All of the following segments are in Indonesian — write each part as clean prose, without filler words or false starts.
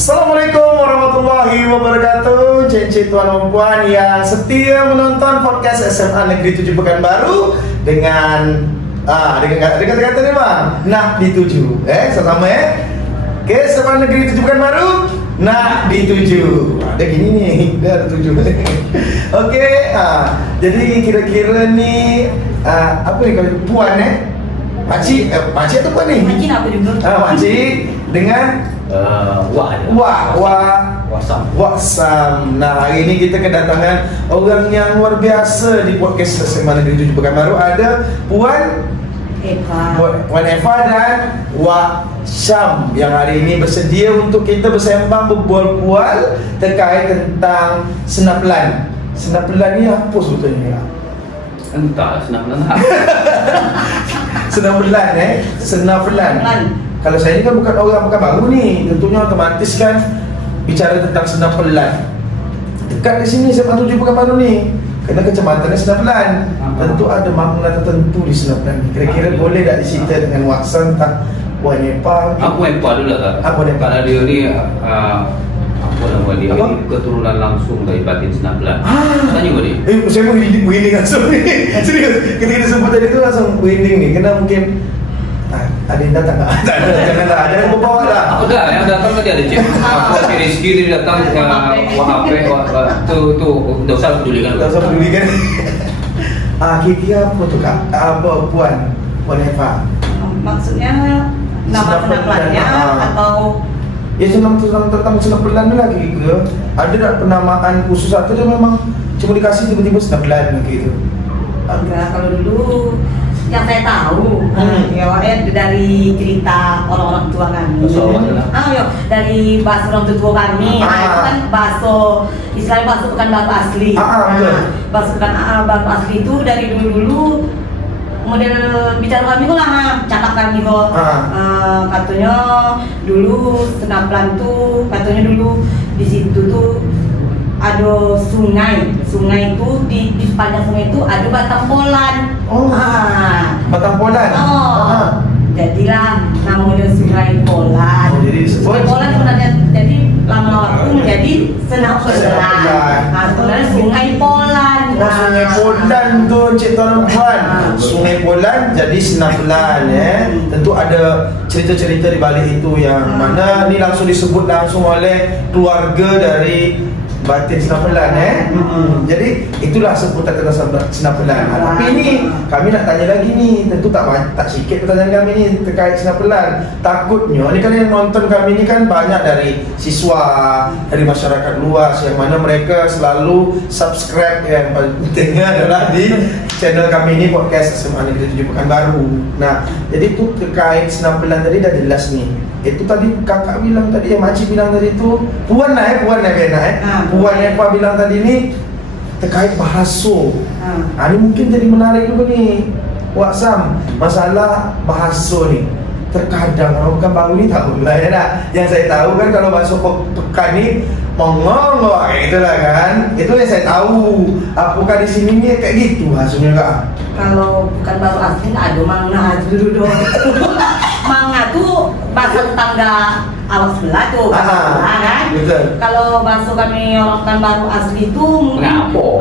Assalamualaikum warahmatullahi wabarakatuh. Cincin tuan dan puan yang setia menonton podcast SMA Negeri 7 Pekanbaru dengan kata-kata ni bang, nak dituju. Sama Oke, SMA Negeri 7 Pekanbaru nak dituju. Ada gini nih, dah ada 7. Oke, jadi kira-kira nih apa nih kalau puan Pakcik atau puan nih? Pakcik apa juga? Pakcik dengan Waksam. Nah, hari ini kita kedatangan orang yang luar biasa di podcast SMA Negeri 7 Pekanbaru. Ada Puan Eva dan Waksam yang hari ini bersedia untuk kita bersembang berbual-bual terkait tentang senapelan. Senapelan ni apa sebetulnya? Entah, senapelan. Senapelan. Kalau saya ni kan bukan orang Pekanbaru ni, tentunya otomatis kan bicara tentang senapelan. Dekat di sini SMA 7 Pekanbaru ni, kerana kecamatannya senapelan, tentu ada makna tertentu di senapelan ni. Kira-kira boleh tak dicerita dengan Waksam tak Puan Epa? Aku Epa dulu tak? Apa Epa? Karena dia ni apa nama dia ni keturunan langsung dari batin senapelan. Tanya kau ni. Saya pun merinding langsung ni. Serius, ketika disebut tadi tu langsung merinding ni. Kena mungkin ada yang datang tak? Janganlah, ada yang membawa lah. Aku dah, yang datang tadi ada cik. Aku si Rizky dia datang ke HP tu dah usah pedulikan. Tak usah pedulikan. Kira-kira apa tu kak? Apa Puan Eva? Maksudnya nama senapelannya atau? Ya tentang senapelan ni lagi ke? Ada tak penamaan khusus atau dia memang cuma dikasih tiba-tiba senapelan gitu? Enggak, kalau dulu yang saya tahu dari cerita orang-orang tua kami. Dari bahasa orang tua kami. Itu kan bahasa istilahnya bahasa Pekanbaru asli. Bahasa Pekanbaru asli itu dari dulu-dulu model bicara kami kok lah, cakap kami kok. Katanya dulu senapelan tuh, katanya dulu di situ tuh ada sungai itu di sepanjang sungai itu ada batang polan. Batang polan. Jadilah namanya sungai polan. Sungai polan sebenarnya jadi lama waktu menjadi senapelan. Sebenarnya sungai polan. Sungai Polan tu Cik Tuan Puan. Sungai Polan jadi senapelan Tentu ada cerita-cerita di balik itu yang mana ni langsung disebut langsung oleh keluarga dari batin senapelan Jadi itulah seputar tentang senapelan. Tapi ini kami nak tanya lagi ni, tentu tak sikit pertanyaan kami ni terkait senapelan. Takutnya ni kan yang nonton kami ni kan banyak dari siswa, dari masyarakat luas yang mana mereka selalu subscribe yang pentingnya adalah di channel kami ni podcast SMA Negeri 7 Pekanbaru. Nah, jadi tu terkait senapelan tadi dah jelas ni. Itu tadi kakak bilang tadi, yang makcik bilang tadi tu Puan Epa bilang tadi ni terkait bahasa. Ini mungkin jadi menarik juga ni Waksam, masalah bahasa ni. Terkadang orang Pekanbaru ni tahu lah yang saya tahu kan kalau bahasa Pekan ni mongong itulah kan. Itu yang saya tahu. Apakah di sini ni kayak gitu hasilnya kak? Kalau Pekanbaru asli ada mangga dulu dong. Mangga tuh bahasa tetangga awak sebelah tuh, bahasa sebelah kan. Betul. Kalau bahasa kami orang Pekanbaru asli itu mengapo,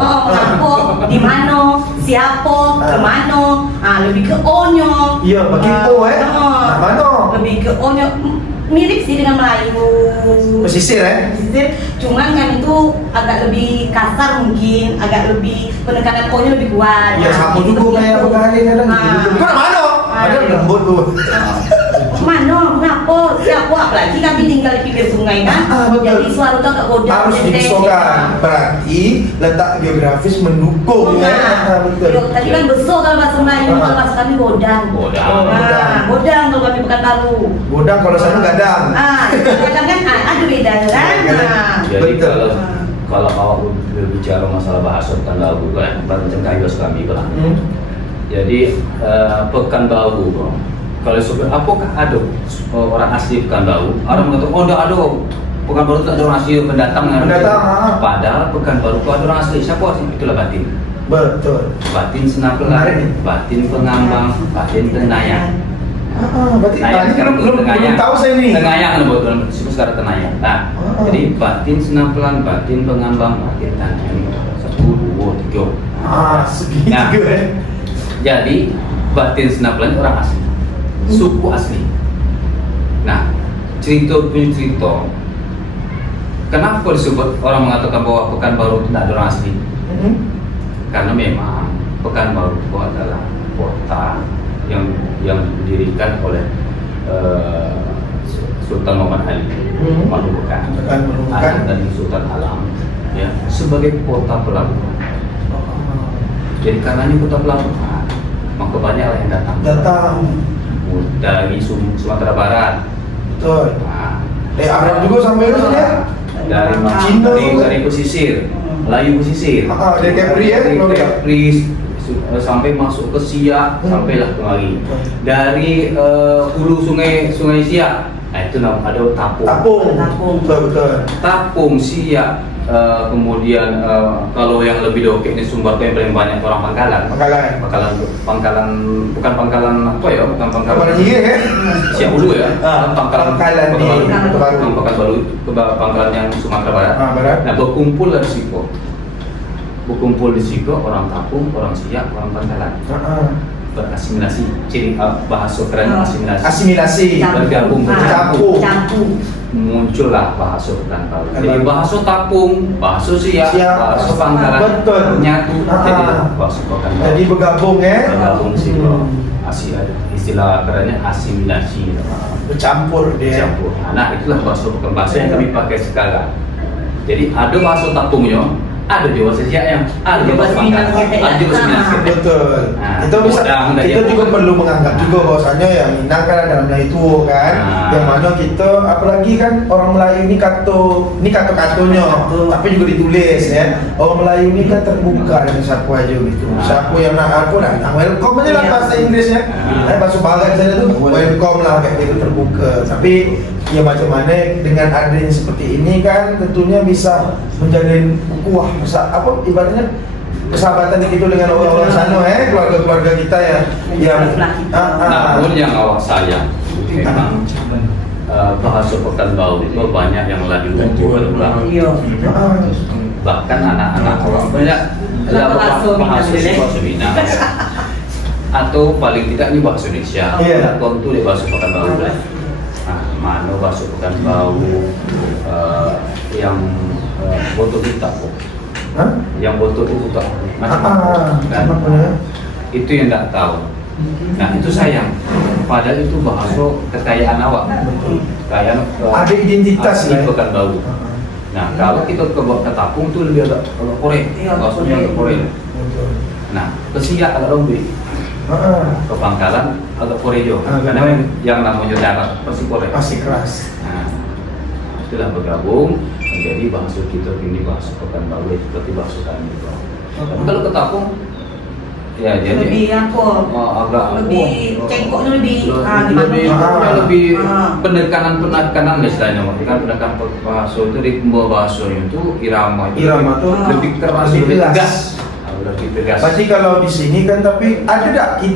di mana, siapa, kemana, lebih ke onyo. Iya, bagi o mana? Lebih ke onyo. Mirip sih dengan Melayu pesisir pesisir, cuman kan itu agak lebih kasar mungkin, agak lebih penekanan O-nya lebih kuat. Ya sama juga kayak Bekali kadang. Mana? Ada lembut tuh. Mana? Kenapa? Siapa? Apalagi kami tinggal di pinggir sungai kan. Jadi suara tuh agak godang. Harus dipisahkan. Berarti letak geografis mendukung betul. Tadi kan besar kalau bahasa Melayu, kalau bahasa kami godang. Godang kalau kami Pekanbaru. Godang kalau sana gadang. Gadang kan ada bedanya kan. Jadi kalau awak berbicara masalah bahasa Pekanbaru kan, macam kayu kami lah. Jadi Pekanbaru kalau apakah ada orang asli Pekanbaru? Orang mengatakan tidak ada. Pekanbaru tak ada orang asli pendatang. Padahal Pekanbaru itu ada orang asli. Siapa sih? Itulah batin. Betul. Batin senapelan, batin pengambang, batin tenayan. Berarti sekarang belum tahu saya nih. Tengayang betul, sekarang tengayang. Nah, jadi batin senapelan, batin pengambang, batin tanya ini 1, 2, 3. Segitu Nah, jadi batin senapelan itu orang asli, suku asli. Nah, cerita kenapa disebut orang mengatakan bahwa Pekanbaru itu tidak ada orang asli? Karena memang Pekanbaru itu adalah kota yang didirikan oleh Sultan Muhammad Ali Manukan dan Sultan Alam, ya, sebagai kota pelabuhan. Jadi karenanya kota pelabuhan, maka banyaklah yang datang dari Sumatera Barat. Betul. Nah, Arab juga sampai itu ya? Dari pesisir, Melayu pesisir. Dari Kepri ya? Dari Kepri sampai masuk ke Siak, sampailah kemari. Dari hulu sungai Siak, nah itu ada Tapung. Betul. Tapung, Siak, kemudian kalau yang lebih doke ini Sumbarto yang paling banyak orang Pangkalan, bukan Pangkalan apa ya, bukan Pangkalan Siak Hulu ya, Pangkalan yang Sumatera Barat. Nah, berkumpul di situ orang Tapung, orang Siak, orang Pangkalan. Berasimilasi, ciri bahasa keren asimilasi, bergabung, bercampur, muncullah bahasa Pekanbaru. Jadi bahasa Tapung, bahasa Siak, bahasa Pangkalan menyatu jadi bahasa Pekanbaru. Jadi bergabung ya? Bergabung sih, istilah kerennya asimilasi, bercampur dia. Nah, itulah bahasa Pekanbaru yang kami pakai sekarang. Jadi ada bahasa Tapungnya, ada juga Siak yang ada juga Pangkalan, ada juga Minang. Betul. Kita juga perlu menganggap juga bahwasanya yang Minang kan ada Melayu itu kan, yang mana kita apalagi kan orang Melayu ini katonya, tapi juga ditulis ya. Orang Melayu ini kan terbuka dengan siapa aja gitu. Siapa yang nak aku datang, welcome aja lah bahasa Inggrisnya. Bahasa Barat sana tuh welcome lah kayak gitu, terbuka. Tapi ya macam mana dengan adanya seperti ini kan tentunya bisa menjalin ukhuwah, ibaratnya persahabatan gitu dengan orang-orang sana keluarga-keluarga kita ya yang namun yang awak sayang memang bahasa Pekanbaru itu banyak yang lagi berulang. Bahkan anak-anak orang banyak bahasa Minang atau paling tidak ini bahasa Indonesia. Tentu di bahasa Pekanbaru. Mana bahasa Pekanbaru yang botol hitam, yang botol itu tak macam itu yang tak tahu. Nah itu sayang, padahal itu bahasa kekayaan awak, kekayaan ada identitas di Pekanbaru. Nah kalau kita ke Tapung itu lebih agak korek, bahasanya agak korek. Nah ke Siak agak lembek, ke Pangkalan agak korejo, karena yang namanya darat pasti korek, pasti keras. Nah, itulah bergabung menjadi bahasa kita ini bahasa Pekanbaru seperti bahasa kami. Tapi kalau ke Tapung, ya jadi lebih agak lebih cengkoknya lebih penekanan istilahnya, kan penekanan bahasa itu ritme bahasanya itu irama itu lebih keras, lebih tegas. Pasti kalau di sini kan, tapi ada tak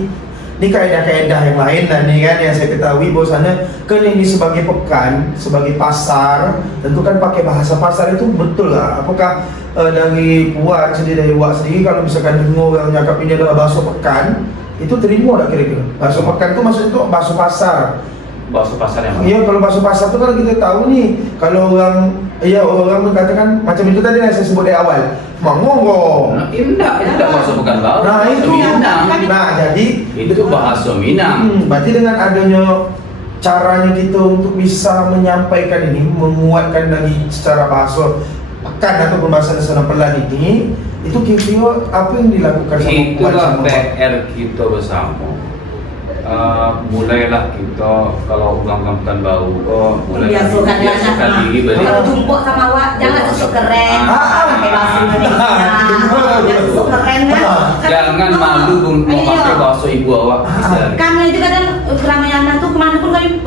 ini kaedah-kaedah yang lain dan nih kan yang saya ketahui bahwasannya kan ini sebagai pekan, sebagai pasar, tentu kan pakai bahasa pasar itu betul lah. Apakah dari Wak sendiri kalau misalkan dengar yang nyakap ini adalah bahasa pekan, itu terima tak kira-kira? Bahasa pekan itu maksudnya itu bahasa pasar. Bahasa pasar yang mana? Iya, kalau bahasa pasar itu kan kita tahu nih, kalau orang mengatakan macam itu tadi yang saya sebut di awal, mangonggo. Nah, indah bahasa Pekanbaru. Nah itu Minang. Nah jadi itu bahasa Minang. Berarti dengan adanya caranya kita untuk bisa menyampaikan ini, menguatkan lagi secara bahasa pekan atau bahasa nasional pelan ini, itu kira-kira apa yang dilakukan sama itulah PR kita bersama. Mulailah kita kalau ulang Pekanbaru biasakan diri kalau jumpa sama Wak jangan susuk keren pakai bahasa Indonesia, jangan susuk keren kan, jangan malu memakai bahasa ibu awak. Kami juga kan Ramayana tuh kemana pun kami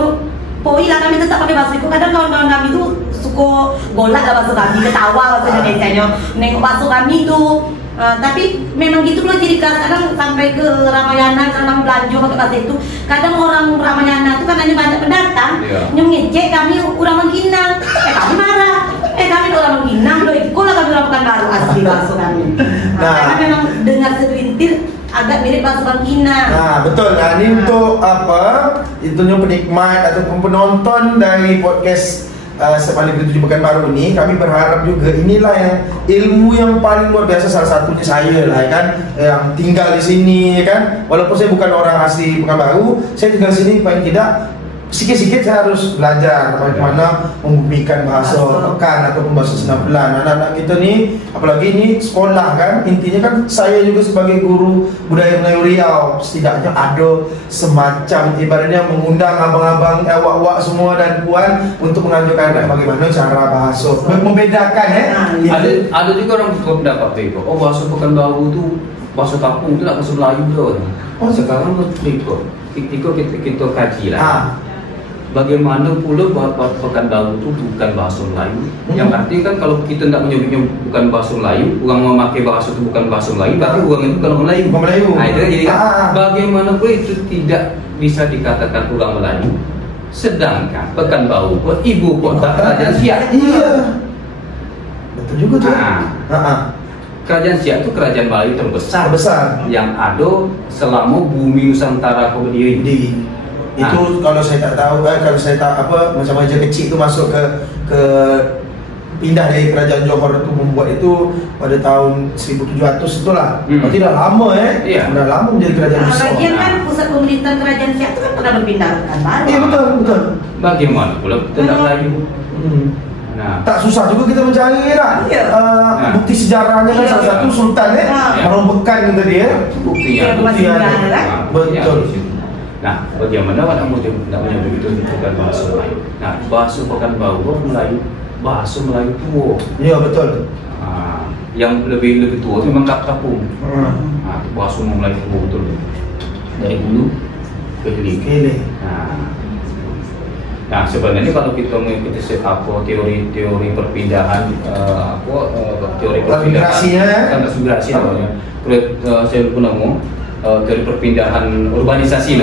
poi lah, kami tetap pakai bahasa ibu. Kadang kawan-kawan kami tuh suka golak lah bahasa kami, ketawa bahasa Indonesia-nya nengok bahasa kami tuh. Tapi memang gitu loh, jadi kadang sampai ke Ramayana, kadang belanja pakai bahasa itu. Kadang orang Ramayana ngejek kami orang Mangkinang. Kami marah. Kami orang Mangkinang loh. Ikulah kami orang Pekanbaru asli bahasa kami. Karena memang dengar segelintir agak mirip bahasa Mangkinang. Nah, betul. Nah, ini untuk apa? Itunya penikmat ataupun penonton dari podcast Sepalik Itu di Pekanbaru ini, kami berharap juga inilah yang ilmu yang paling luar biasa, salah satunya saya lah, kan, yang tinggal di sini, kan. Walaupun saya bukan orang asli Pekanbaru, saya tinggal di sini paling tidak sikit-sikit saya harus belajar bagaimana membumikan bahasa Pekan ataupun bahasa Senapelan. Anak-anak kita nih, apalagi ini sekolah kan, intinya kan saya juga sebagai guru budaya Melayu Riau setidaknya ada semacam ibaratnya mengundang abang-abang, awak-awak semua dan puan untuk mengajarkan bagaimana cara bahasa, membedakan Ada juga orang berpendapat itu, oh bahasa Pekanbaru itu bahasa kampung itu tak bahasa Melayu doang. Sekarang kita kaji lah. Bagaimana pula Pekanbaru itu bukan bahasa Melayu? Yang artinya kan kalau kita tidak menyebutnya bukan bahasa Melayu, orang memakai bahasa itu bukan bahasa Melayu, berarti orang itu bukan Melayu. Nah, itu jadi kan bagaimana pula itu tidak bisa dikatakan orang Melayu, sedangkan Pekanbaru pun ibu kota Kerajaan Siak. Iya, betul juga tuh. Kerajaan Siak itu kerajaan Melayu terbesar yang ada selama bumi Nusantara berdiri. Itu kalau saya tak tahu, kalau saya tak apa, macam aja kecil itu masuk ke pindah dari kerajaan Johor itu membuat itu pada tahun 1700 itulah. Berarti dah lama Sudah lama menjadi kerajaan besar. Lagian kan pusat pemerintahan kerajaan Siak itu kan pernah berpindah ke Pekanbaru. Iya betul. Bagaimana pula tidak Melayu? Nah, tak susah juga kita mencari lah. Bukti sejarahnya kan salah satu sultan merombekan gitu dia. Buktinya. Betul. Nah, bagaimana nak menyebut itu bukan bahasa Melayu? Nah, bahasa Pekanbaru Melayu, bahasa Melayu tua. Iya betul. Yang lebih tua memang kapung. Bahasa Melayu tua betul. Dari hulu ke hilir. Nah, sebenarnya kalau kita mengikuti teori perpindahan teori perpindahan transmigrasi namanya. Saya pernah ngomong dari perpindahan urbanisasi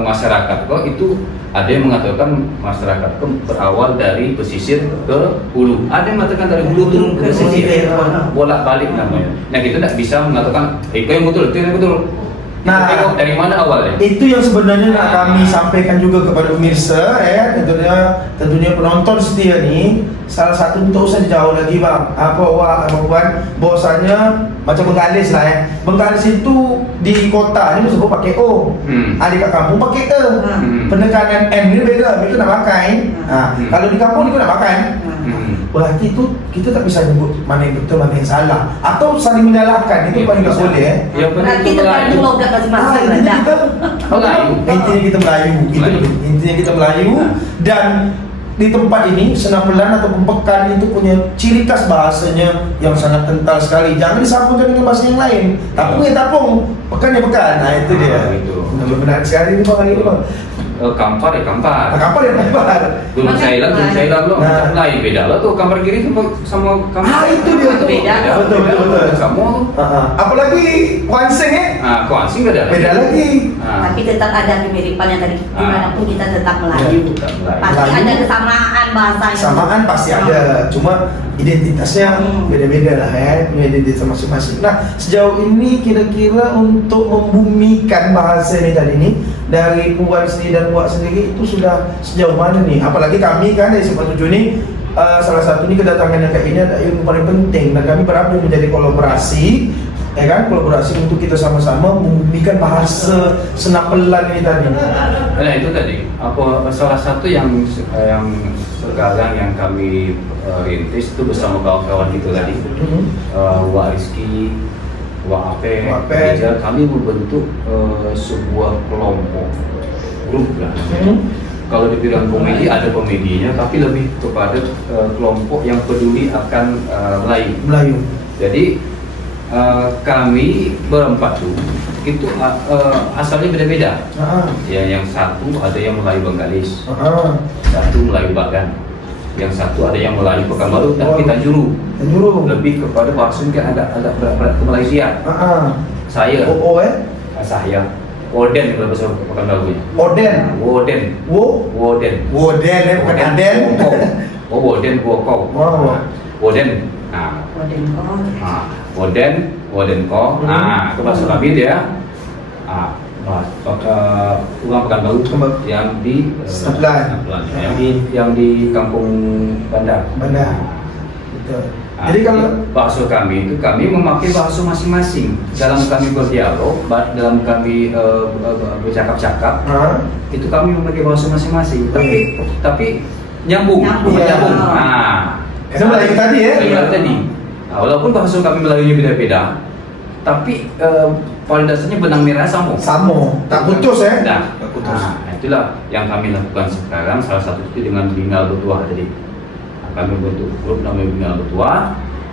masyarakat kok itu ada yang mengatakan masyarakat berawal dari pesisir ke hulu, ada yang mengatakan dari hulu turun ke pesisir, bolak-balik namanya. Nah kita tidak bisa mengatakan itu yang betul, itu yang betul. Nah, dari mana awalnya? Itu yang sebenarnya nak kami sampaikan juga kepada pemirsa, tentunya penonton setia nih. Salah satu untuk usah jauh lagi bang, bahwasanya macam Bengkalis lah Bengkalis itu di kota ini sebut pakai O, adik kat kampung pakai E. Penekanan N ini beda, itu nak pakai. Kalau di kampung itu nak pakai. Berarti itu kita tak bisa sebut mana yang betul mana yang salah atau saling menyalahkan, itu paling tak boleh. Berarti tergantung logat masing-masing. Intinya kita Melayu, intinya kita Melayu. Dan di tempat ini Senapelan atau Pekan itu punya ciri khas bahasanya yang sangat kental sekali. Jangan disambungkan dengan bahasa yang lain. Tapung ya tapung, Pekan ya Pekan. Nah itu dia. Benar sekali ini bang, ini bang. Kampar ya kampar. Kampar ya kampar. Gunung Sailam belum. Lain beda lah tuh kampar kiri sama kampar. Itu dia tuh. Beda. Betul. Kamu. Apalagi Kuansing Kuansing beda lagi. Tapi tetap ada kemiripan yang tadi dimanapun kita tetap Melayu. Pasti ada kesamaan bahasanya. Kesamaan pasti ada. Cuma identitasnya beda-beda lah punya identitas masing-masing. Nah sejauh ini kira-kira untuk membumikan bahasa ini tadi ini dari Puan sendiri dan Wak sendiri itu sudah sejauh mana nih? Apalagi kami kan dari SMA 7 ini salah satu ini kedatangan yang kayak ini ada ilmu paling penting dan kami berharap menjadi kolaborasi, kolaborasi untuk kita sama-sama membumikan bahasa Senapelan ini tadi. Nah itu tadi salah satu yang sekarang yang kami rintis itu bersama kawan-kawan kita tadi, Wak Rizky, Wak Ape, kami membentuk sebuah kelompok grup lah. Kalau dibilang komedi ada komedinya, tapi lebih kepada kelompok yang peduli akan Melayu. Jadi kami berempat tuh itu asalnya beda-beda. Yang satu ada yang Melayu Bengkalis, satu Melayu Bagan, yang satu ada yang Melayu Pekanbaru tapi Tanjuru. Lebih kepada bahasa mungkin agak berat ke Malaysia. Saya. Saya. Woden kalau bahasa Pekanbarunya. Oden. Woden. Woden. Woden ya, bukan Aden. Oh, Woden Wokok. Wow. Woden. Nah, Woden ko. Nah, itu bahasa kami dia. Uang Pekanbaru yang di Sebelah. yang di Kampung Bandar. Betul. Nah, Jadi kalau bahasa kami itu kami memakai bahasa masing-masing dalam kami berdialog, dalam kami bercakap-cakap, itu kami memakai bahasa masing-masing. Tapi nyambung. Nah, itu Melayu tadi ya? Melayu tadi. Nah, walaupun bahasa kami Melayunya beda-beda, tapi pada dasarnya benang merah sama, tak putus ya? Tak putus. Nah, itulah yang kami lakukan sekarang. Salah satu itu dengan Bingal Betua tadi. Kami bentuk grup namanya Bingal Betua.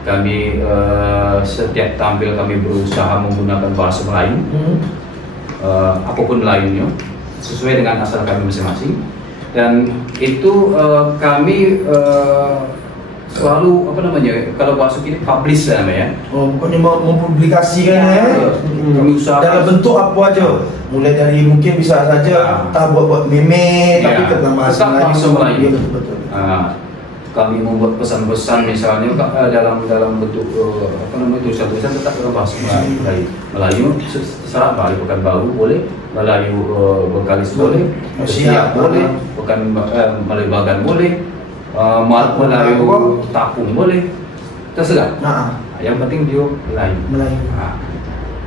Kami setiap tampil kami berusaha menggunakan bahasa Melayu, apapun Melayunya, sesuai dengan asal kami masing-masing. Dan itu kami selalu kalau bahasa ini publish namanya. Pokoknya mempublikasikan ya. Kami usaha dalam bentuk apa aja. Mulai dari mungkin bisa saja buat meme, tapi tetap bahasa Melayu. Betul. Kami membuat pesan-pesan misalnya dalam bentuk tulisan-tulisan tetap dalam bahasa Melayu. Terserah Melayu Pekanbaru boleh, Melayu Bengkalis boleh, Siap boleh, Melayu Bagan boleh, Melayu Tapung boleh, terserah. Yang penting dia Melayu.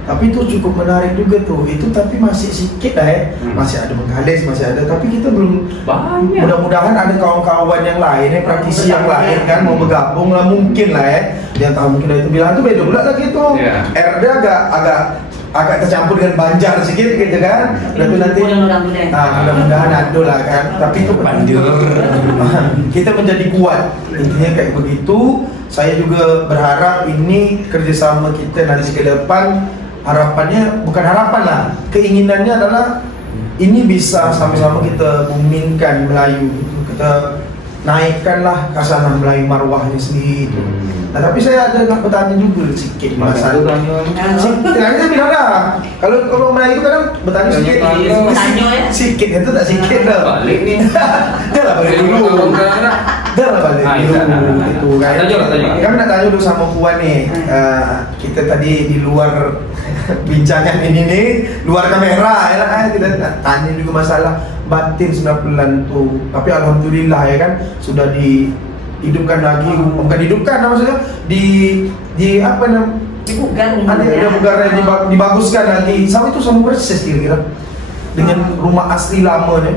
Tapi itu cukup menarik juga tuh. Itu tapi masih sedikit lah ya. Masih ada Bengkalis, masih ada. Tapi kita belum banyak. Mudah-mudahan ada kawan-kawan yang lain ya, praktisi yang lain kan mau bergabung lah, mungkin lah ya. Dia tahu mungkin itu bilang tuh beda pula lagi tuh. RD agak tercampur dengan Banjar sedikit gitu kan. Nanti mudah-mudahan ada lah kan. Tapi itu bandir. Kita menjadi kuat. Intinya kayak begitu. Saya juga berharap ini kerjasama kita nanti ke depan, harapannya bukan harapan lah, keinginannya adalah ini bisa sama-sama kita boomingkan Melayu gitu. Kita naikkanlah kasanah Melayu marwahnya sendiri itu. Nah, tapi saya ada nak bertanya juga sedikit masalah. Tanya bilang dah. Kalau Melayu itu kadang bertanya sedikit. Sedikit itu tak sedikit dah. Balik ni. Dah lah balik dulu. Dah lah balik dulu. Itu kan. Kami nak tanya dulu sama Puan ni. Kita tadi di luar bincangan ini nih, luar kamera ya kan, kita tanya juga masalah batin 9 bulan tuh. Tapi alhamdulillah ya kan sudah dihidupkan lagi, bukan dihidupkan maksudnya di apa namanya? Dibugarnya dibaguskan lagi. Sama itu sama persis kira-kira dengan rumah asli lamanya.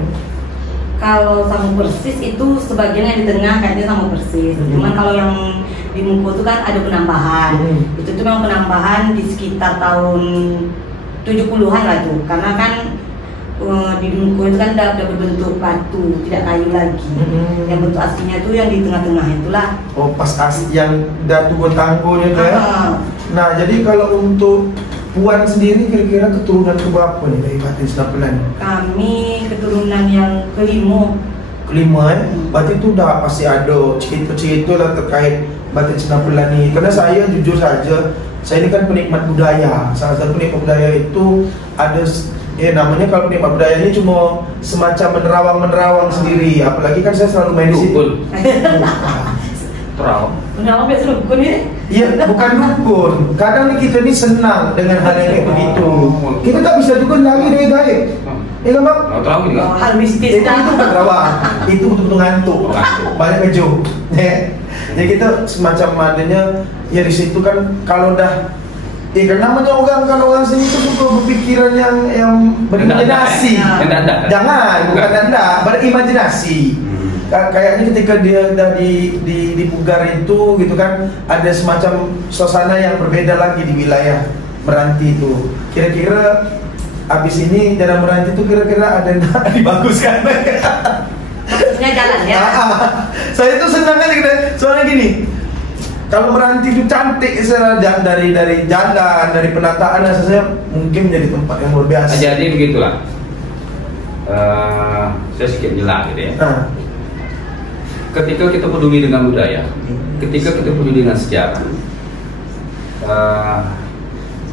Kalau sama persis itu sebagian yang di tengah kayaknya sama persis. Cuman kalau yang di Muko itu kan ada penambahan. Itu tuh memang penambahan di sekitar tahun 70-an lah tuh. Karena kan di Muko itu kan udah berbentuk batu, tidak kayu lagi. Yang bentuk aslinya itu yang di tengah-tengah itulah. Oh, pas asli yang datu tangguhnya tuh ya. Nah, jadi kalau untuk Puan sendiri kira-kira keturunan keberapa nih dari batin 9 bulan? Kami keturunan yang kelima ya? Berarti itu udah pasti ada cerita-cerita lah terkait batin 9 bulan ni. Karena saya jujur saja, saya ini kan penikmat budaya. Salah satu penikmat budaya itu ada namanya, kalau penikmat budaya ini cuma semacam menerawang sendiri. Apalagi kan saya selalu main di situ. Menerawang biasa dukun ya? Iya, bukan dukun. Kadang kita ni senang dengan hal yang kayak begitu. Kita tak bisa dukun lagi dari gaib. Iya kan bang? Hal mistis kan? Itu bukan terawang. Itu betul-betul ngantuk. Banyak kejo. Jadi kita semacam adanya ya di situ kan kalau dah kan namanya orang sini itu suka berpikiran yang berimajinasi. Jangan, bukan anda berimajinasi. Kayaknya ketika dia dah di Pugar itu gitu kan, ada semacam suasana yang berbeda lagi di wilayah Meranti itu. Kira-kira habis ini dalam Meranti itu kira-kira ada yang dibaguskan? Maksudnya jalan ya? Saya tuh senang kan soalnya gini. Kalau Meranti itu cantik dari jalan, dari penataan, saya mungkin menjadi tempat yang luar biasa. Jadi begitulah. Saya sedikit jelas gitu ya. Ketika kita peduli dengan budaya, ketika kita peduli dengan sejarah,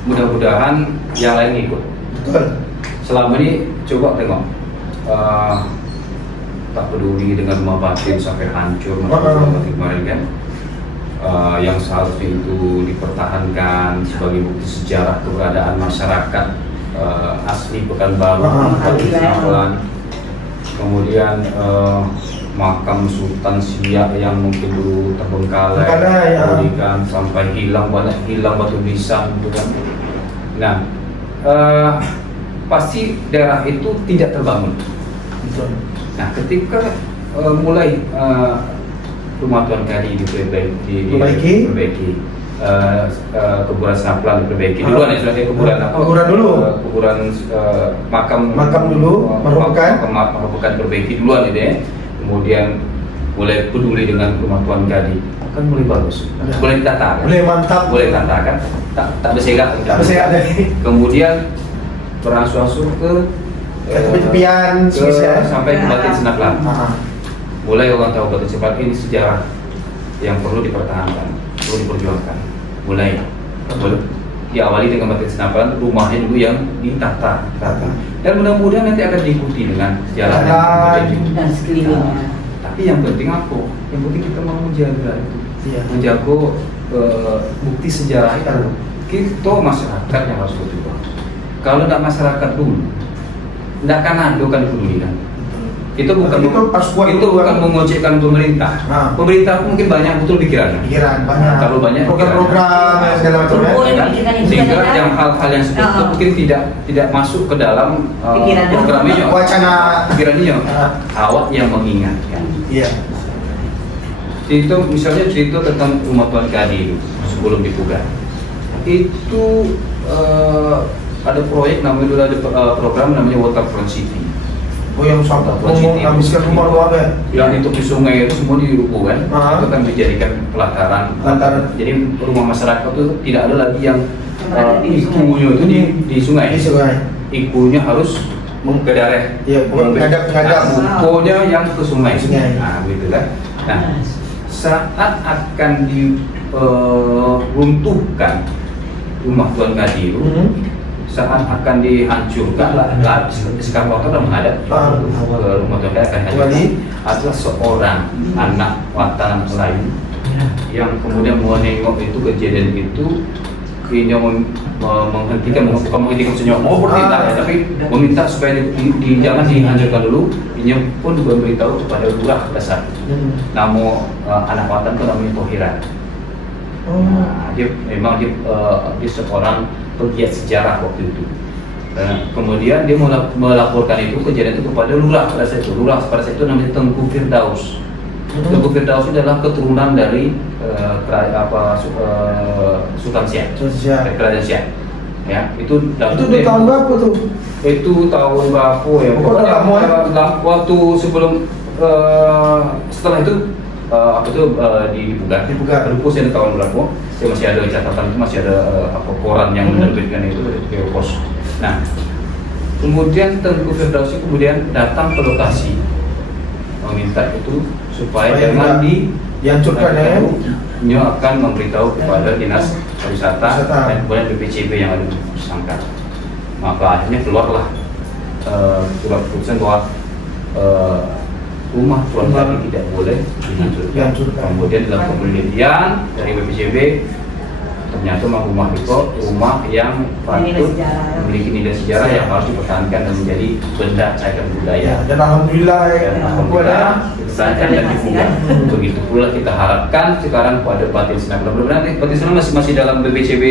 mudah-mudahan yang lain ikut. Betul. selama ini coba tengok, tak peduli dengan rumah batin sampai hancur seperti kemarin kan, yang seharusnya itu dipertahankan sebagai bukti sejarah keberadaan masyarakat asli Pekanbaru, Pekanbaru. Kemudian makam Sultan Siak yang mungkin dulu terbengkalai, kan sampai hilang batu nisan gitu kan. Nah, pasti daerah itu tidak terbangun. Nah, ketika mulai rumah Tuan Kadi diperbaiki, kuburan Senaplan diperbaiki duluan ya, sudah kuburan dulu, kuburan makam dulu, merupakan perbaiki duluan itu ya. Kemudian mulai peduli dengan rumah Tuan Kadi, kan mulai bagus, mulai ditata, mulai mantap, mulai ditata kan, tak bersegak, kemudian berangsur-angsur ke tepian sampai ke Batin Senaplan. Mulai orang tahu Batin Senaplan ini sejarah yang perlu dipertahankan, perlu diperjuangkan. Mulai diawali dengan Batin Senaplan, rumahnya dulu yang ditata. Dan mudah-mudahan nanti akan diikuti dengan sejarah dan sekelilingnya. Tapi yang penting apa? Yang penting kita mau menjaga itu, menjaga bukti sejarah itu. Kita masyarakat yang harus berjuang. Kalau tidak masyarakat dulu, tidak akan ada kan dipedulikan. Itu bukan mengojekkan pemerintah. Pemerintah mungkin banyak betul pikiran banyak. Kalau banyak program segala macam, sehingga yang hal-hal yang seperti itu mungkin tidak masuk ke dalam programnya, wacana pikirannya. Awak yang mengingatkan. Itu misalnya cerita tentang rumah Tuan Kadi sebelum dipugar. Itu ada proyek namanya program namanya Waterfront City. Yang sampai habiskan rumah warga. Yang itu di sungai itu semua dirubuh kan, itu kan dijadikan pelataran. Jadi rumah masyarakat itu tidak ada lagi yang ikunya itu di sungai. Ikunya harus ke daerah. Bukonya yang ke sungai. Nah, gitu kan. Nah, saat akan diruntuhkan rumah Tuan Kadi itu, saat akan dihancurkan sekarang waktu sudah menghadap ke rumah Tuan Kadi akan hancur, adalah seorang anak Watanan Melayu yang kemudian menengok itu kejadian itu, ini menghentikan senyum, bertindak ya, tapi meminta supaya jangan dihancurkan dulu. Ini pun memberitahu kepada lurah dasar, nama anak Watan itu namanya Tohiran. Dia memang dia seorang pegiat sejarah waktu itu. Kemudian dia melaporkan itu kejadian itu kepada lurah pada saat itu. Lurah pada saat itu namanya Tengku Firdaus. Tengku Firdaus adalah keturunan dari Sultan Siak, Kerajaan Siak. Ya, itu tahun berapa tuh? Itu tahun berapa ya? Pokoknya waktu sebelum setelah itu dibuka di tahun berapa? Saya masih ada catatan, masih ada koran yang menerbitkan itu dari Tokyo Post. Nah, kemudian Tengku Firdaus kemudian datang ke lokasi meminta itu supaya jangan dihancurkan ya. Dia akan memberitahu kepada dinas pariwisata dan kemudian BPCB yang ada di Sangkar. Maka akhirnya keluarlah surat keputusan bahwa rumah Tuan Kadi tidak boleh dihancurkan. Kemudian dilakukan penelitian dari BPCB, ternyata rumah itu rumah yang patut memiliki nilai sejarah yang harus dipertahankan dan menjadi benda cagar budaya. Dan alhamdulillah dipertahankan dan dipugar. Begitu pula kita harapkan sekarang pada Batin Senaplan. Berarti Batin Senaplan masih dalam BPCB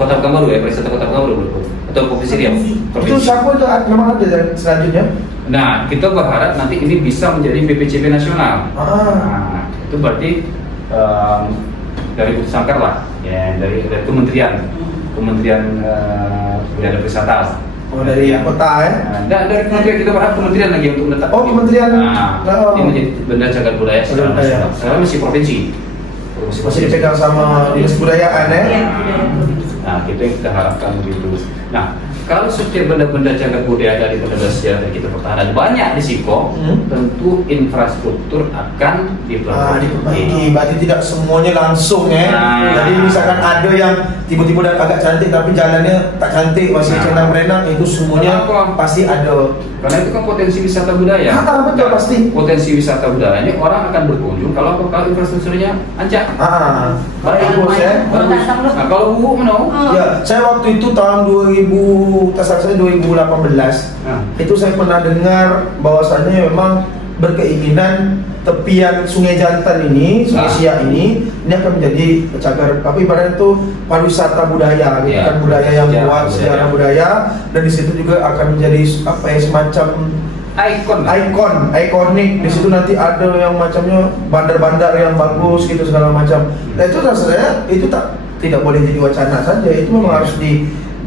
Kota Pekanbaru ya, Perisata Kota Pekanbaru atau Provinsi Riau. Itu siapa itu memang ada selanjutnya? Nah, kita berharap nanti ini bisa menjadi BPCB nasional. Nah, itu berarti dari Putus Sangkar lah, ya, dari Kementerian Budaya Wisata. Dari kota ya? Dari kementerian kita berharap kementerian lagi untuk menetapkan. Kementerian. Ini menjadi benda cagar budaya secara nasional. Sekarang masih provinsi. Masih dipegang sama dinas kebudayaan ya? Nah, kita harapkan begitu. Nah, kalau setiap benda-benda cagar budaya dari benda-benda sejarah kita pertahanan banyak di Siko, tentu infrastruktur akan diperbaiki. Berarti tidak semuanya langsung ya. Jadi misalkan ada yang tiba-tiba agak cantik tapi jalannya tak cantik, masih centang berenang, itu semuanya pasti ada. Karena itu kan potensi wisata budaya. Betul, pasti. Potensi wisata budayanya orang akan berkunjung kalau infrastrukturnya ancak. Baik bos ya. Nah, kalau Bu menau? Ya, saya waktu itu tahun 2018 itu saya pernah dengar bahwasannya memang berkeinginan tepian Sungai Jantan ini, Sungai Siak ini akan menjadi cagar, tapi ibaratnya itu pariwisata budaya, kan budaya yang kuat, sejarah budaya, dan di situ juga akan menjadi apa ya, semacam ikonik. Di situ nanti ada yang macamnya bandar-bandar yang bagus gitu segala macam. Nah itu rasanya itu tidak boleh jadi wacana saja, itu memang harus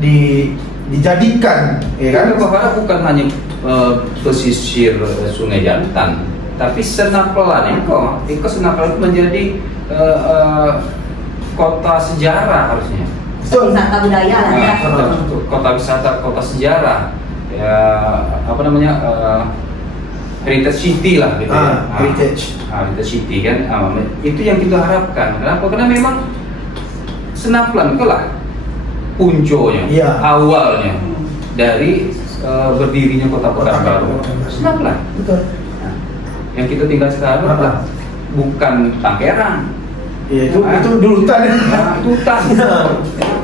dijadikan, ya kan? Karena bukan hanya pesisir Sungai Jantan, tapi Senapelan itu Senapelan itu menjadi kota sejarah harusnya. Wisata budaya lah ya. Kota wisata, kota sejarah. Ya, apa namanya? Heritage City lah gitu ya. Heritage City kan. Itu yang kita harapkan. Kenapa? Karena memang Senapelan itulah punconya, awalnya dari berdirinya kota Pekanbaru. Senapelan. Betul. Yang kita tinggal sekarang bukan Tanggerang. Ya, itu dulu hutan. Itu hutan.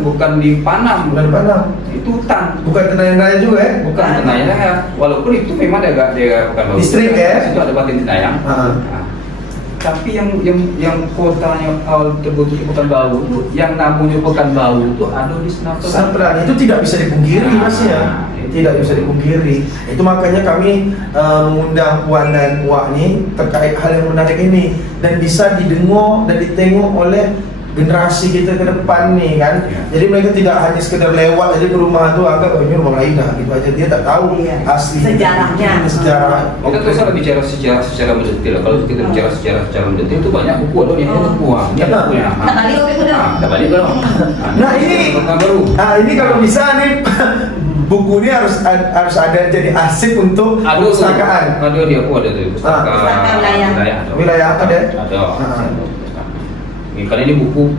Bukan di Panam. Itu hutan. Bukan Tenayan Raya juga ya? Bukan Tenayan Raya. Walaupun itu memang daerah Pekanbaru. Distrik ya? Itu ada Batin Tenayang. Tapi yang kotanya awal terbentuk di Pekanbaru, yang namanya Pekanbaru itu ada di Senapelan. Itu tidak bisa dipungkiri Mas ya. Tidak bisa dipungkiri. Itu makanya kami mengundang Puan dan Wak ini terkait hal yang menarik ini dan bisa didengar dan ditengok oleh generasi kita ke depan nih kan. Jadi mereka tidak hanya sekedar lewat aja ke rumah tuh anggap ini rumah lain gitu aja, dia tak tahu asli sejarahnya. Kita terus ada bicara sejarah secara mendetil. Kalau kita bicara sejarah secara mendetil itu banyak buku ada yang buku. Nah ini kalau bisa nih buku ini harus ada jadi arsip untuk perpustakaan. Ada di aku ada tuh pustaka wilayah ada. Karena ini buku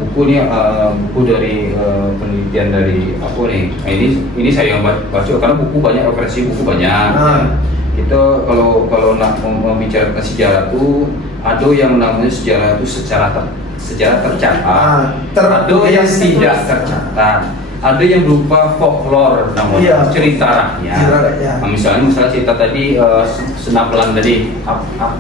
dari penelitian dari apa nih? Nah, ini saya yang baca karena buku banyak, referensi buku banyak. Kita kalau nak membicarakan sejarah itu ada yang namanya sejarah itu sejarah tercatat, ada yang tidak tercatat. Ada yang berupa folklore namanya, cerita rakyat. Nah, misalnya cerita tadi Senapelan tadi,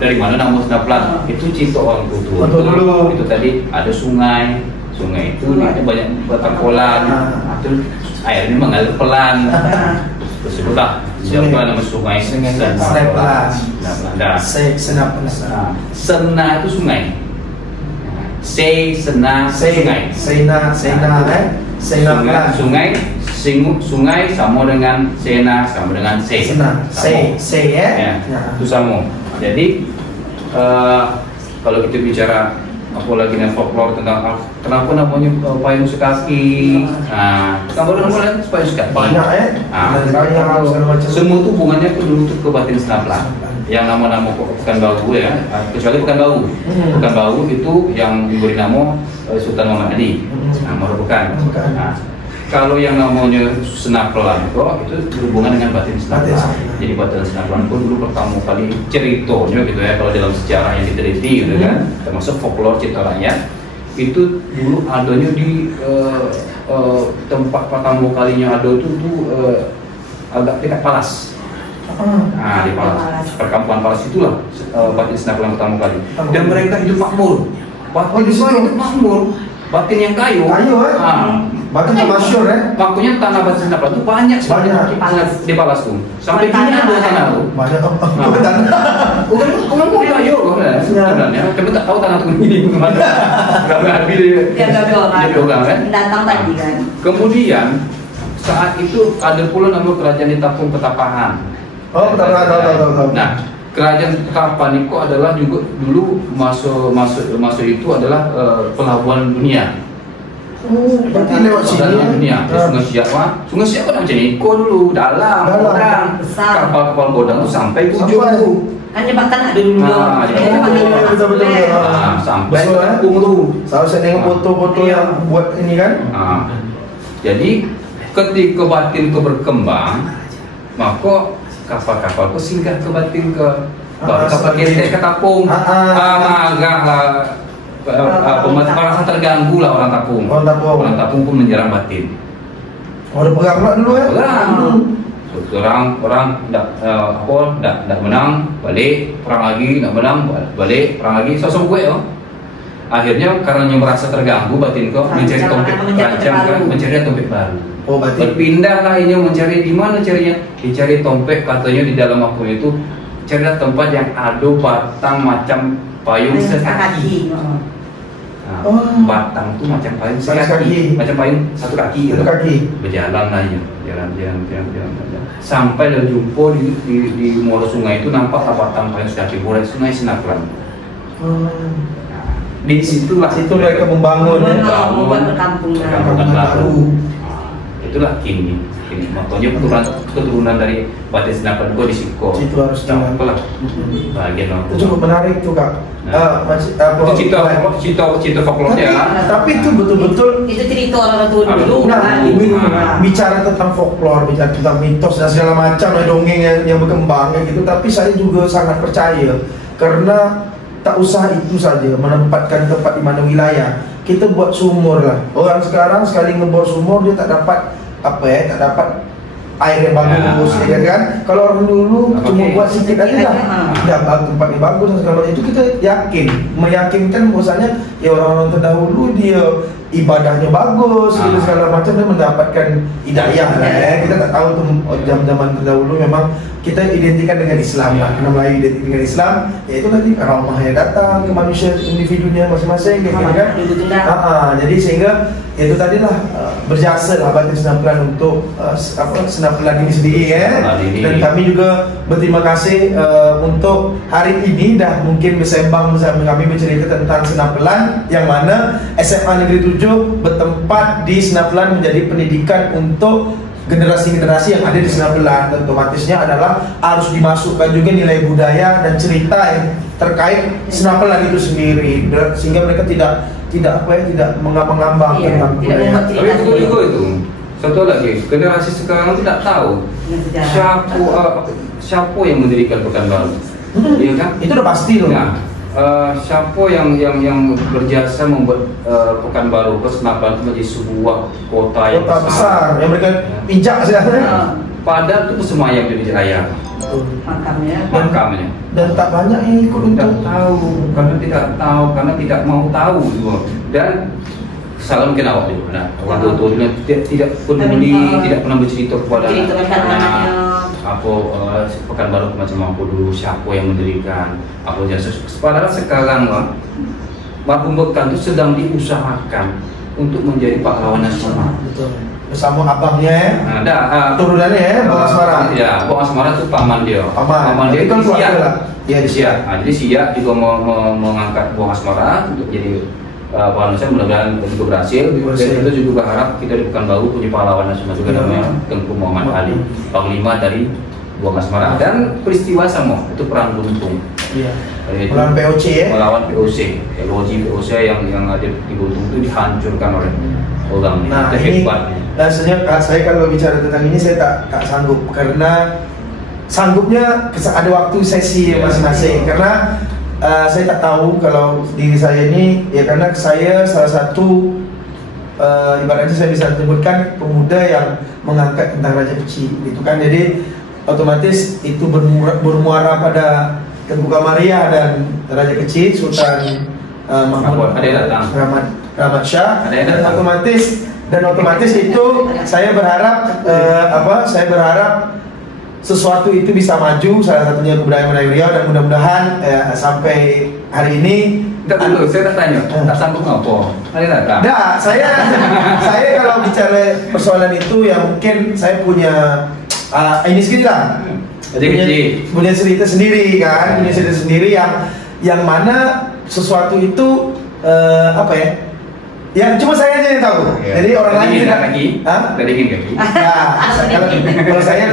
dari mana nama Senapelan? Itu cerita orang tua dulu. Itu tadi ada sungai itu ada banyak batang kolam, itu airnya mengalir pelan. Tersebutlah siapa nama sungai Senapelan. Sena itu sungai. Sungai sama dengan Sena sama dengan itu sama. Jadi kalau kita bicara apalagi dengan folklore tentang kenapa namanya payung sekaki, kenapa namanya payung sekaki banyak semua itu hubungannya dulu ke batin Senapelan. Yang nama-nama Pekanbaru ya, kecuali Pekanbaru. Pekanbaru itu yang diberi nama Sultan Muhammad Ali. Merupakan. Kalau yang namanya Senapelan itu berhubungan dengan batin Senapelan. Jadi batin Senapelan itu dulu pertama kali ceritanya gitu ya, kalau dalam sejarah yang diteliti gitu kan, termasuk folklore cerita rakyat, itu dulu adanya di tempat pertama kalinya ada itu agak dekat Palas. Di Palas, perkampungan Palas itulah batin Senapelan pertama kali. Dan mereka hidup makmur. Batin hidup makmur. Batin yang kayu batin yang masyhur ya. Makanya tanah batin Senapelan itu banyak di Palas tuh. Sampai kini ada tanah tuh. Banyak tanah. Bukan kayu sebenarnya. Tapi tak tahu tanah tuh ini kemana. Gak berhabis dia kan. Datang tadi kan. Kemudian saat itu ada pula nama kerajaan di Tapung Petapahan. Tahu. Nah, kerajaan Petapahan itu adalah juga dulu masuk itu adalah pelabuhan dunia. Berarti lewat sini. Dalam dunia. Sungai Siak kan macam Niko dulu, dalam. Kapal-kapal godang tu sampai ujung tu. Kan jembatan ada dulu. Betul-betul. Sampai kampung tu. Saya tengok foto-foto yang buat ini kan. Jadi ketika batin tu berkembang, maka kapal-kapal tu singgah ke batin ke kapal ketek ke Tapung. Merasa terganggu lah orang Tapung. Orang Tapung pun menyerang batin. Ada perang pula dulu ya? Orang tak menang, balik perang lagi, nak menang, balik perang lagi, sosok gue akhirnya karena merasa terganggu batin kau mencari topik mencari topik baru. Berpindahlah ini mencari di mana carinya? Dicari topik katanya di dalam aku itu cari tempat yang ada batang macam payung sekaki. Batang tu macam payung sekaki, macam payung satu kaki. Berjalan lah ya, jalan. Sampai dah jumpa di muara sungai itu nampak batang payung sekaki boleh Sungai Sinaplan. Di situ mereka membangun perkampungan baru. Itulah kini makanya keturunan dari batin Sinaplan gua di Siko. Itu harus lah. Bagian itu cukup menarik tuh Kak. Itu cerita folklore. Tapi itu betul-betul itu cerita orang tua dulu. Bicara tentang folklore, bicara tentang mitos dan segala macam dongeng yang berkembang gitu. Tapi saya juga sangat percaya karena tak usah itu saja menempatkan tempat di mana wilayah. Kita buat sumur lah. Orang sekarang sekali ngebor sumur dia tak dapat tak dapat air yang bagus, ya kan? Kalau orang dulu cuma buat sikit aja lah, tempatnya bagus dan segala itu kita meyakinkan bahwasanya ya orang-orang terdahulu dia ibadahnya bagus, gitu segala macam dia mendapatkan hidayah lah. Kita tak tahu tuh zaman terdahulu memang kita identikan dengan Islam lah, kita mulai identik dengan Islam, yaitu nanti rahmah yang datang ke manusia individunya masing-masing, gitu kan? Jadi sehingga itu tadilah berjasa lah batin Sinaplan untuk Sinaplan ini sendiri dan kami juga berterima kasih untuk hari ini dah mungkin bersembang bersama kami bercerita tentang Sinaplan yang mana SMA Negeri 7 bertempat di Sinaplan menjadi pendidikan untuk generasi-generasi yang ada di Sinaplan. Otomatisnya adalah harus dimasukkan juga nilai budaya dan cerita yang terkait Sinaplan itu sendiri sehingga mereka tidak mengambang-ambang tentang budaya. Tapi itu juga itu. Satu lagi, generasi sekarang tidak tahu siapa yang mendirikan Pekanbaru. Iya kan? Itu udah pasti loh. Siapa yang berjasa membuat Pekanbaru ke Sinaplan itu menjadi sebuah kota yang besar yang mereka injak sekarang. Padahal itu semayam di Jaya. Makamnya. Dan tak banyak yang ikut untuk tahu karena tidak mau tahu juga. Dan salah mungkin awak juga. Nah, orang tua tidak peduli, tidak pernah bercerita kepada anak-anak apa Pekanbaru macam apa dulu, siapa yang mendirikan, apa jasa. Padahal sekarang Marhum Bekan itu sedang diusahakan untuk menjadi pahlawan nasional. Betul. Bersama abangnya turunannya Bang Asmara. Ya, Bang Asmara itu paman dia. Paman dia kan Siak. Ya di Siak. Jadi Siak juga mengangkat Bang Asmara untuk jadi pahlawan nasional. Mudah-mudahan itu berhasil. Dan kita juga berharap kita di Pekanbaru punya pahlawan nasional juga namanya Tengku Muhammad Ali, panglima dari Bang Asmara. Dan peristiwa sama itu perang Buntung. Iya. Melawan POC melawan POC. POC yang ada di Buntung itu dihancurkan oleh orang. Nah, ini sebenarnya saya kalau bicara tentang ini saya tak sanggup karena sanggupnya ada waktu sesi masing-masing karena saya tak tahu kalau diri saya ini ya karena saya salah satu ibaratnya saya bisa sebutkan pemuda yang mengangkat tentang Raja Kecil gitu kan, jadi otomatis itu bermuara pada Tengku Kamaria dan Raja Kecil Sultan Mahmud Rahmat Shah dan otomatis itu saya berharap sesuatu itu bisa maju, salah satunya kebudayaan Melayu Riau dan mudah-mudahan sampai hari ini. Saya tanya, tak sanggup apa? Ada saya kalau bicara persoalan itu ya mungkin saya punya ini sedikit lah. Punya cerita sendiri kan, punya cerita sendiri yang mana sesuatu itu Ya cuma saya aja yang tahu. Jadi orang lain tidak lagi. Ledengin kaki. Nah, kalau saya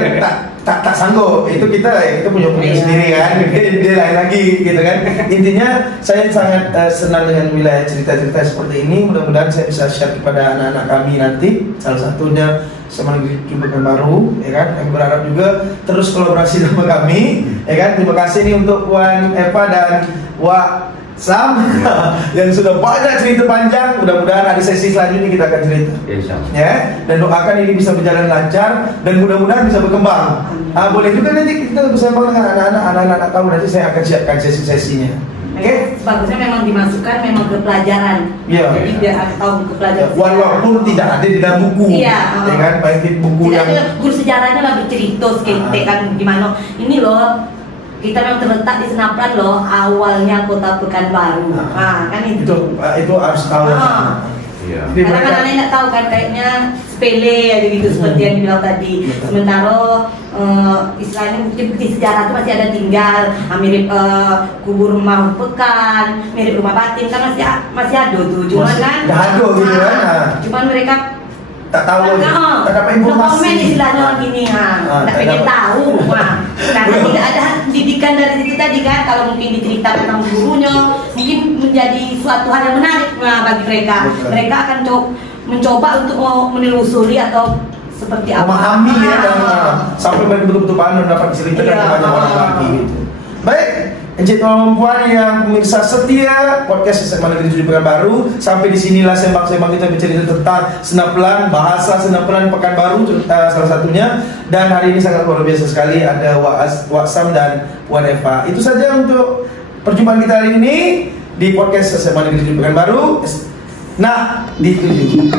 tak sanggup. Itu kita punya sendiri kan. Dia lain lagi gitu kan. Intinya saya sangat senang dengan wilayah cerita-cerita seperti ini. Mudah-mudahan saya bisa share kepada anak-anak kami nanti. Salah satunya sama Negeri Pekanbaru, ya kan. Kami berharap juga terus kolaborasi sama kami, ya kan. Terima kasih nih untuk Puan Eva dan Wak Sam yang sudah banyak cerita panjang. Mudah-mudahan ada sesi selanjutnya kita akan cerita. Ya, dan doakan ini bisa berjalan lancar dan mudah-mudahan bisa berkembang. Boleh juga nanti kita bersama dengan anak-anak tahu, nanti saya akan siapkan sesi-sesinya. Oke, bagusnya memang dimasukkan memang ke pelajaran. Iya. Jadi biar aku tahu ke pelajaran. Walaupun tidak ada di dalam buku. Iya. Ya kan, baik di buku tidak yang guru sejarahnya lah bercerita sekete kan gimana. Ini loh, kita memang terletak di Senapran loh, awalnya kota Pekanbaru. Kan itu. Itu harus tahu. Iya. Karena kan aneh nggak tahu kan, kayaknya sepele aja gitu seperti yang dibilang tadi. Sementara istilahnya bukti sejarah itu masih ada tinggal, mirip kubur rumah Pekan, mirip rumah Batin kan masih ada tuh. Cuman kan. Ada gitu kan. Cuman mereka tak tahu, tak dapat informasi. Komen istilahnya orang gini, tak pengen tahu, karena tidak ada didikan dari situ tadi kan. Kalau mungkin diceritakan sama gurunya, mungkin menjadi suatu hal yang menarik bagi mereka. Mereka akan mencoba untuk menelusuri atau seperti apa. Memahami ya, sampai mereka betul-betul paham dan dapat diceritakan ke banyak orang lagi. Gitu. Baik. Encik tuan puan yang pemirsa setia podcast SMA Negeri 7 Pekanbaru, sampai di sinilah sembang-sembang kita bercerita tentang Senaplan, bahasa Senaplan Pekanbaru salah satunya. Dan hari ini sangat luar biasa sekali, ada Wak Sam dan Puan Eva. Itu saja untuk perjumpaan kita hari ini di podcast SMA Negeri 7 Pekanbaru. Nah, dituju.